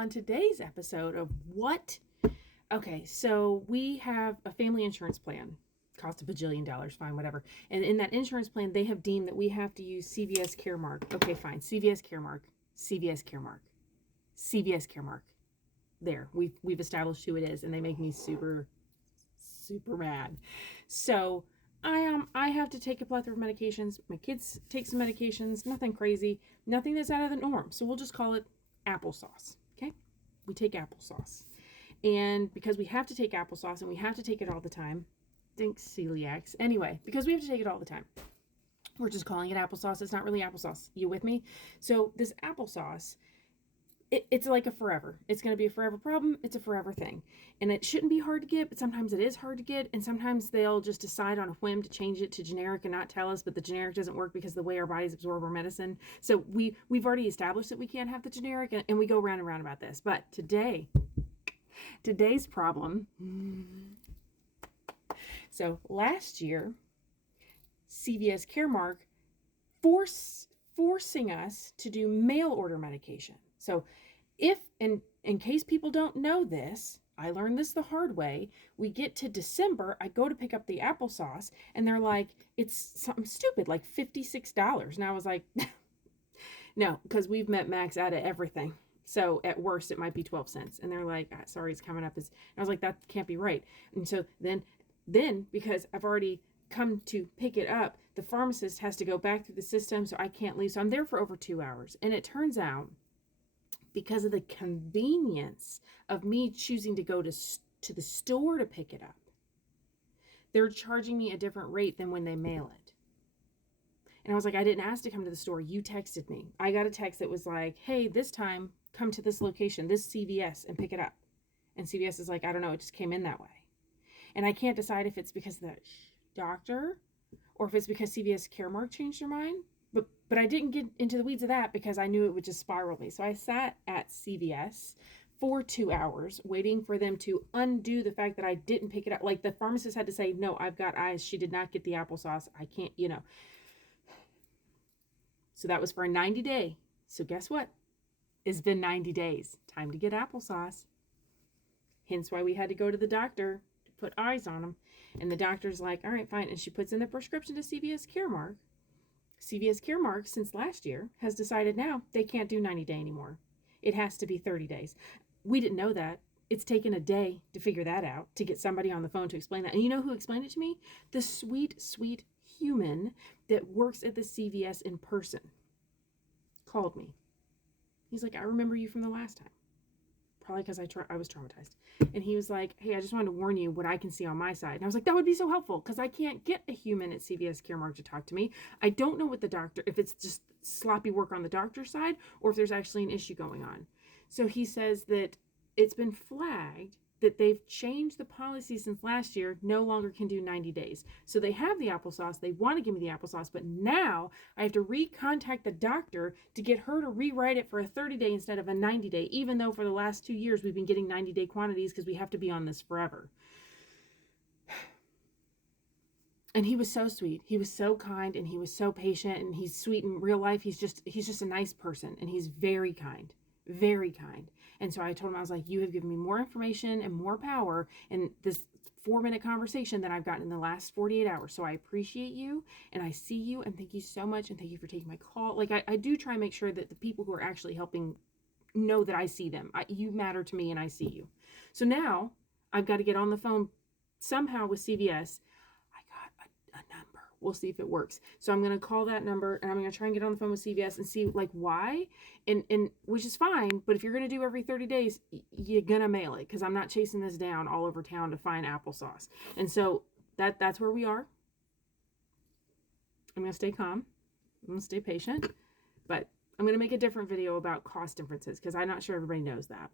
on today's episode of what? Okay, so we have a family insurance plan. Cost a bajillion dollars, fine, whatever. And in that insurance plan, they have deemed that we have to use CVS Caremark. Okay, fine. CVS Caremark. CVS Caremark. CVS Caremark. There, we've established who it is, and they make me super mad. So I have to take a plethora of medications. My kids take some medications. Nothing crazy. Nothing that's out of the norm. So we'll just call it applesauce. Okay, we take applesauce. And because we have to take applesauce and we have to take it all the time, thanks celiacs. Anyway, because we have to take it all the time, we're just calling it applesauce. It's not really applesauce. You with me? So this applesauce, it's like a forever. It's going to be a forever problem. It's a forever thing. And it shouldn't be hard to get, but sometimes it is hard to get. And sometimes they'll just decide on a whim to change it to generic and not tell us, but the generic doesn't work because of the way our bodies absorb our medicine. So we've already established that we can't have the generic, and we go round and round about this. But today's problem. So last year, CVS Caremark forcing us to do mail order medication. So if, in case people don't know this, I learned this the hard way, we get to December, I go to pick up the applesauce, and they're like, it's something stupid, like $56. And I was like, no, because we've met max out of everything. So at worst, it might be 12 cents. And they're like, sorry, it's coming up as, I was like, that can't be right. And so then because I've already come to pick it up, the pharmacist has to go back through the system, so I can't leave. So I'm there for over 2 hours. And it turns out, because of the convenience of me choosing to go to the store to pick it up, they're charging me a different rate than when they mail it. And I was like, I didn't ask to come to the store. You texted me. I got a text that was like, hey, this time come to this location, this CVS, and pick it up. And CVS is like, I don't know, it just came in that way. And I can't decide if it's because of the doctor or if it's because CVS Caremark changed their mind. But I didn't get into the weeds of that because I knew it would just spiral me. So I sat at CVS for 2 hours waiting for them to undo the fact that I didn't pick it up. Like the pharmacist had to say, no, I've got eyes. She did not get the applesauce. I can't, So that was for a 90-day. So guess what? It's been 90 days. Time to get applesauce. Hence why we had to go to the doctor to put eyes on them. And the doctor's like, all right, fine. And she puts in the prescription to CVS Caremark. CVS Caremark, since last year, has decided now they can't do 90-day anymore. It has to be 30 days. We didn't know that. It's taken a day to figure that out, to get somebody on the phone to explain that. And you know who explained it to me? The sweet, sweet human that works at the CVS in person called me. He's like, I remember you from the last time. Probably because I was traumatized. And he was like, hey, I just wanted to warn you what I can see on my side. And I was like, that would be so helpful because I can't get a human at CVS Caremark to talk to me. I don't know what the doctor, if it's just sloppy work on the doctor's side or if there's actually an issue going on. So he says that it's been flagged that they've changed the policy since last year, no longer can do 90 days. So they have the applesauce, they want to give me the applesauce, but now I have to recontact the doctor to get her to rewrite it for a 30-day instead of a 90-day, even though for the last 2 years we've been getting 90-day quantities because we have to be on this forever. And he was so sweet. He was so kind and he was so patient and he's sweet in real life. He's just a nice person and he's very kind. Very kind. And so I told him, I was like, you have given me more information and more power in this 4-minute conversation than I've gotten in the last 48 hours. So I appreciate you and I see you and thank you so much. And thank you for taking my call. Like I do try and make sure that the people who are actually helping know that I see them. You matter to me and I see you. So now I've got to get on the phone somehow with CVS. I got a number. We'll see if it works. So I'm going to call that number and I'm going to try and get on the phone with CVS and see like why, and which is fine. But if you're going to do every 30 days, you're going to mail it because I'm not chasing this down all over town to find applesauce. And so that's where we are. I'm going to stay calm. I'm going to stay patient, but I'm going to make a different video about cost differences because I'm not sure everybody knows that.